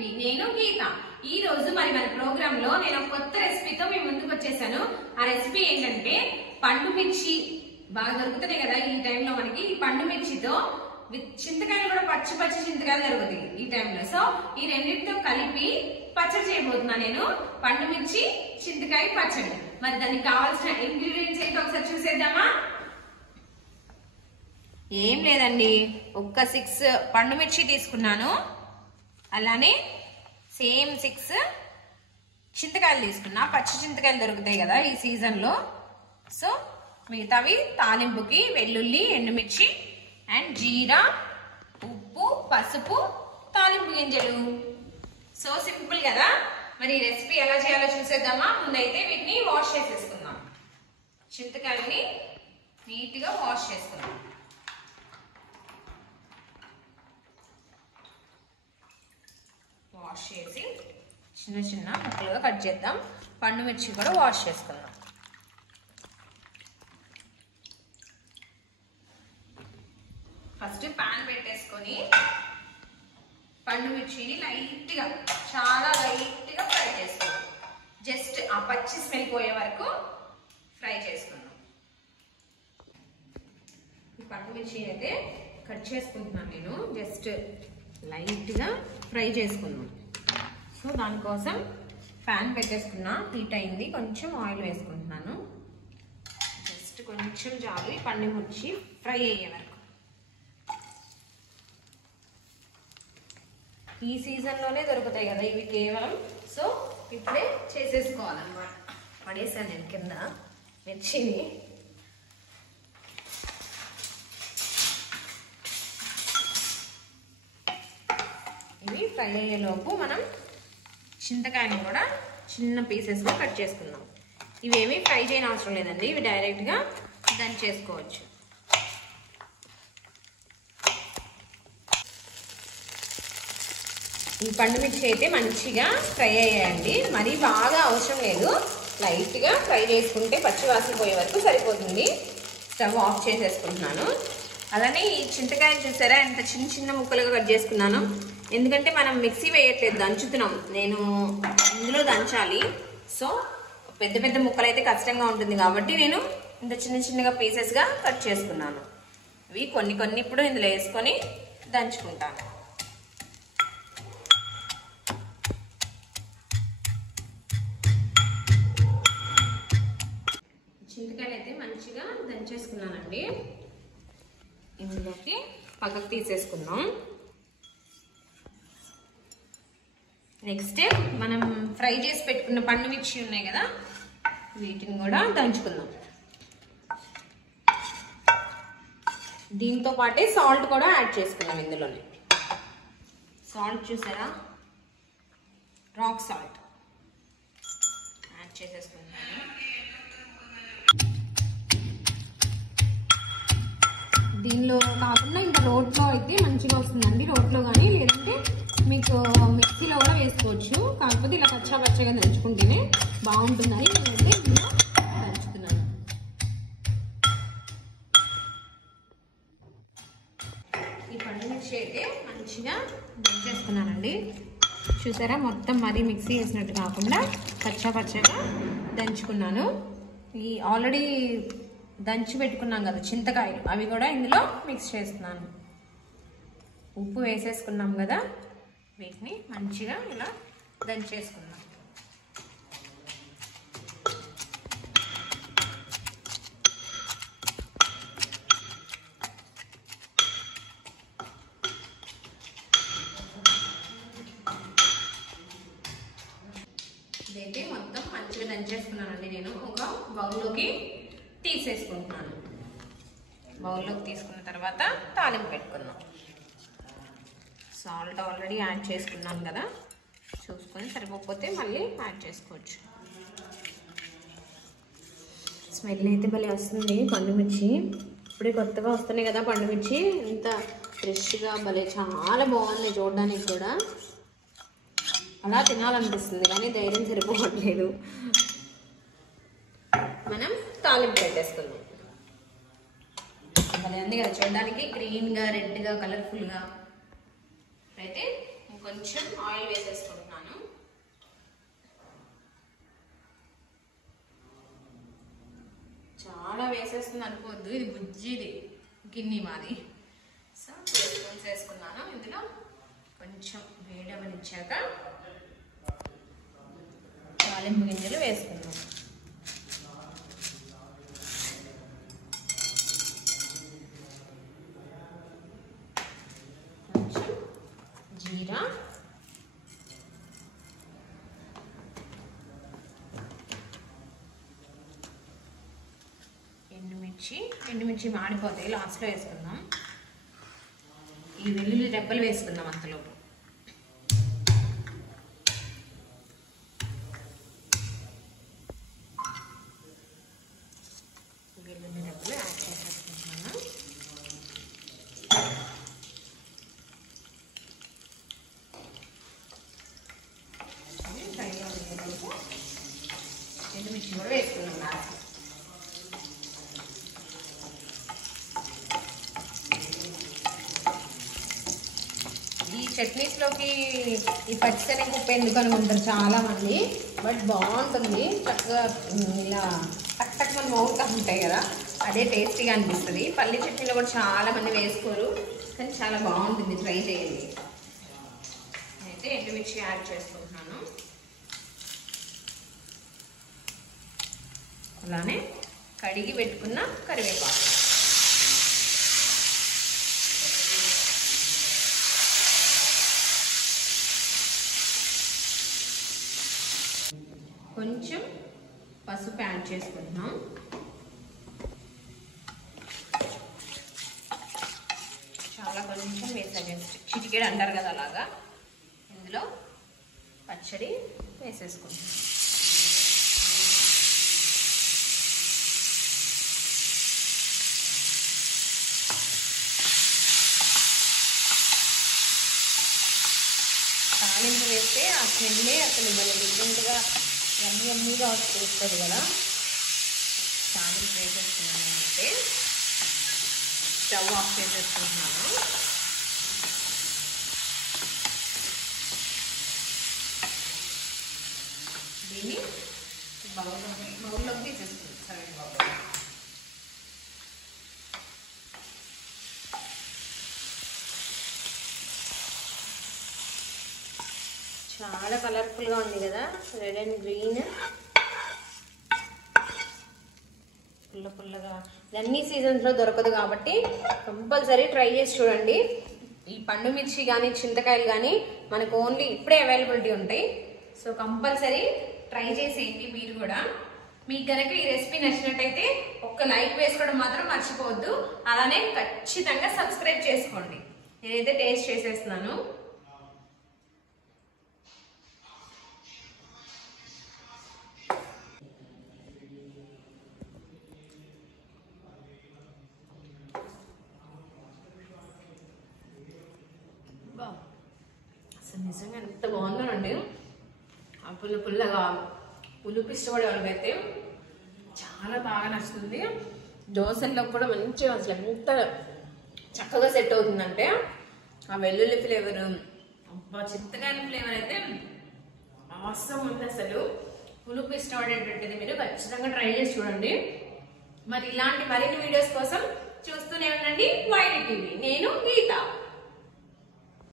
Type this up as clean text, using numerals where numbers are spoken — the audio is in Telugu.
టీవీ నేను గీత. ఈ రోజు మరి మన ప్రోగ్రామ్ లో నేను ఒక కొత్త రెసిపీతో మీ ముందుకు వచ్చేసాను. ఆ రెసిపీ ఏంటంటే పండు మిర్చి. బాగా దొరుకుతున్నాయి కదా ఈ టైంలో మనకి. ఈ పండు మిర్చితో చింతకాయలు కూడా పచ్చి పచ్చి చింతకాయలు దొరుకుతాయి ఈ టైంలో. సో ఈ రెండింటితో కలిపి పచ్చడి చేయబోతున్నా నేను. పండు మిర్చి చింతకాయ పచ్చడి. మరి దానికి కావాల్సిన ఇంగ్రీడియంట్స్ ఏంటో ఒకసారి చూసేద్దామా? ఏం లేదండి, ఒక్క 6 పండు మిర్చి తీసుకున్నాను. అలానే సేమ్ 6 చింతకాయలు తీసుకున్నా. పచ్చి చింతకాయలు దొరుకుతాయి కదా ఈ సీజన్లో. సో మిగతావి తాలింపుకి వెల్లుల్లి, ఎండుమిర్చి అండ్ జీరా, ఉప్పు, పసుపు, తాలింపు గింజలు. సో సింపుల్ కదా. మరి ఈ రెసిపీ ఎలా చేయాలో చూసేద్దామా? ముందైతే వీటిని వాష్ చేసేసుకుందాం. చింతకాయని నీట్గా వాష్ చేసుకుందాం. వాష్ చేసి చిన్న చిన్న ముక్కలుగా కట్ చేద్దాం. పండు మిర్చి కూడా వాష్ చేసుకుందాం. ఫస్ట్ పాన్ పెట్టేసుకొని పండు మిర్చిని లైట్గా, చాలా లైట్గా ఫ్రై చేసుకోవాలి. జస్ట్ ఆ పచ్చి స్మెల్ పోయే వరకు ఫ్రై చేసుకుందాం. ఈ పండు మిర్చి అయితే కట్ చేసుకుంటున్నాను నేను. జస్ట్ లైట్గా ఫ్రై చేసుకుందాం. సో దానికోసం ప్యాన్ పెట్టేసుకున్నా. హీట్ అయింది. కొంచెం ఆయిల్ వేసుకుంటున్నాను. జస్ట్ కొంచెం చాలు ఈ పండు మిర్చి ఫ్రై అయ్యే వరకు. ఈ సీజన్లోనే దొరుకుతాయి కదా ఇవి కేవలం. సో ఇప్పుడే చేసేసుకోవాలన్నమాట. పడేసాను నేను కింద మిర్చిని. ఇవి ఫ్రై అయ్యేలోపు మనం చింతకాయని కూడా చిన్న పీసెస్గా కట్ చేసుకుందాం. ఇవేమీ ఫ్రై చేయని అవసరం లేదండి, ఇవి డైరెక్ట్గా దంచేసుకోవచ్చు. ఈ పండు మిర్చి అయితే మంచిగా ఫ్రై అయ్యాయండి. మరీ బాగా అవసరం లేదు, లైట్గా ఫ్రై చేసుకుంటే పచ్చివాసన పోయే వరకు సరిపోతుంది. స్టవ్ ఆఫ్ చేసేసుకుంటున్నాను. అలానే ఈ చింతకాయలు చూసారా ఎంత చిన్న చిన్న ముక్కలుగా కట్ చేసుకున్నాను. ఎందుకంటే మనం మిక్సీ వేయట్లేదు, దంచుతున్నాం. నేను ఇందులో దంచాలి. సో పెద్ద పెద్ద ముక్కలు అయితే కష్టంగా ఉంటుంది కాబట్టి నేను ఇంత చిన్న చిన్నగా పీసెస్గా కట్ చేసుకున్నాను. ఇవి కొన్ని కొన్ని ఇప్పుడు ఇందులో వేసుకొని దంచుకుంటాను. చింతకాయలు అయితే మంచిగా దంచేసుకున్నానండి. ఇందులోకి పక్కకు తీసేసుకుందాం. నెక్స్ట్ మనం ఫ్రై చేసి పెట్టుకున్న పండు మిర్చి ఉన్నాయి కదా, వీటిని కూడా దంచుకుందాం. దీంతో పాటే సాల్ట్ కూడా యాడ్ చేసుకుందాం. ఇందులోనే సాల్ట్ చూసారా, రాక్ సాల్ట్ యాడ్ చేసేసుకుంటాను. దీనిలో కాకుండా ఇంకా రోట్లో అయితే మంచిగా వస్తుందండి. రోట్లో కానీ లేదంటే మీకు మిక్సీలో కూడా వేసుకోవచ్చు. కాకపోతే ఇలా పచ్చా పచ్చగా దంచుకుంటేనే బాగుంటుందని నేనైతే ఇందులో దంచుతున్నాను. ఈ పండు మిర్చి అయితే మంచిగా దంచేసుకున్నానండి. చూసారా, మొత్తం మరీ మిక్సీ వేసినట్టు కాకుండా పచ్చా పచ్చగా దంచుకున్నాను. ఈ ఆల్రెడీ దంచి పెట్టుకున్నాం కదా చింతకాయలు, అవి కూడా ఇందులో మిక్స్ చేస్తున్నాను. ఉప్పు వేసేసుకున్నాం కదా, వీటిని మంచిగా ఇలా దంచేసుకుందాం. ఇదైతే మొత్తం మంచిగా దంచేసుకున్నానండి. నేను ఒక బౌల్లోకి తీసేసుకుంటున్నాను. బౌల్లోకి తీసుకున్న తర్వాత తాలింపు పెట్టుకుందాం. సాల్ట్ ఆల్రెడీ యాడ్ చేసుకున్నాం కదా, చూసుకొని సరిపోతే మళ్ళీ యాడ్ చేసుకోవచ్చు. స్మెల్ అయితే భలే వస్తుంది. పండు మిర్చి ఇప్పుడే కొత్తగా వస్తున్నాయి కదా పండు మిర్చి, ఇంత ఫ్రెష్గా భలే చాలా బాగుంది చూడడానికి కూడా. అలా తినాలనిపిస్తుంది కానీ ధైర్యం సరిపోవట్లేదు. మనం తాలింపు పెట్టేసుకుందాం. భలే ఉంది కదా చూడడానికి, గ్రీన్గా రెడ్గా కలర్ఫుల్గా. అయితే కొంచెం ఆయిల్ వేసేసుకుంటున్నాను. చాలా వేసేస్తుంది అనుకోవద్దు, ఇది బుజ్జిది గిన్నె మాది. సో 2 స్పూన్స్ వేసుకున్నాను. ఇందులో కొంచెం వేడవనిచ్చాక తాలింపు గింజలు వేసుకున్నాం. కొంచెం జీరా, ఎండుమిర్చి మాడిపోతాయి, లాస్ట్లో వేసుకుందాం. ఈ వెల్లుల్లి రెబ్బలు వేసుకుందాం అంతలోపు. వెల్లుల్లి రెబ్బలు యాడ్ చేసేసుకుంటున్నాను. ఫ్రై అయ్యేలోపు ఎండుమిర్చి కూడా వేసుకున్నాం లాస్ట్. చట్నీస్లోకి ఈ పచ్చిశనగపప్పు ఎందుకు అనుకుంటారు చాలా మంది, బట్ బాగుంటుంది. చక్కగా ఇలా టక్ టక్ మన మౌత్ ఉంటాయి కదా, అదే టేస్టీగా అనిపిస్తుంది. పల్లి చట్నీలో కూడా చాలా మంది వేసుకోరు, కానీ చాలా బాగుంటుంది, ట్రై చేయండి. అయితే ఎండుమిర్చి యాడ్ చేసుకుంటున్నాను. అలానే కడిగి పెట్టుకున్న కరివేపాకు, కొంచెం పసుపు యాడ్ చేసుకుంటున్నాం. చాలా కొంచెం వేసాను, చిటికెడు అంటారు కదా అలాగా. ఇందులో పచ్చడి వేసేసుకుంటున్నాం. తాలింపు వేస్తే ఆ స్మెల్లే అసలు భలే డిఫరెంట్గా ఎమ్మీగా వస్తుంది కదా. తాలింపు వేసేస్తున్నాను అంటే స్టవ్ ఆఫ్ చేసేసుకుంటున్నాను. దీన్ని బౌల్లోకి తీసేసుకుంటాను. సరే బౌల్ చాలా కలర్ఫుల్గా ఉంది కదా, రెడ్ అండ్ గ్రీన్, పుల్లగా. ఇదన్నీ సీజన్స్లో దొరకదు కాబట్టి కంపల్సరీ ట్రై చేసి చూడండి. ఈ పండు మిర్చి కానీ చింతకాయలు కానీ మనకు ఓన్లీ ఇప్పుడే అవైలబిలిటీ ఉంటాయి. సో కంపల్సరీ ట్రై చేసేయండి మీరు కూడా. మీకు కనుక ఈ రెసిపీ నచ్చినట్టయితే ఒక్క లైక్ వేసుకోవడం మాత్రం మర్చిపోవద్దు. అలానే ఖచ్చితంగా సబ్స్క్రైబ్ చేసుకోండి. నేనైతే టేస్ట్ చేసేస్తున్నాను. అసలు నిజంగా ఎంత బాగుందోనండి. ఆ పుల్లగా పులుపు ఇష్టపడే వాళ్ళకైతే చాలా బాగా నచ్చుతుంది. దోశల్లో కూడా మంచిగా అసలు ఎంత చక్కగా సెట్ అవుతుందంటే ఆ వెల్లుల్లి ఫ్లేవర్, చింతకాయల ఫ్లేవర్ అయితే అవసరం ఉంది. అసలు పులుపు ఇష్టపడేటటువంటిది మీరు ఖచ్చితంగా ట్రై చేసి చూడండి. మరి ఇలాంటి మరిన్ని వీడియోస్ కోసం చూస్తూనే ఉండండి YD TV. నేను గీత.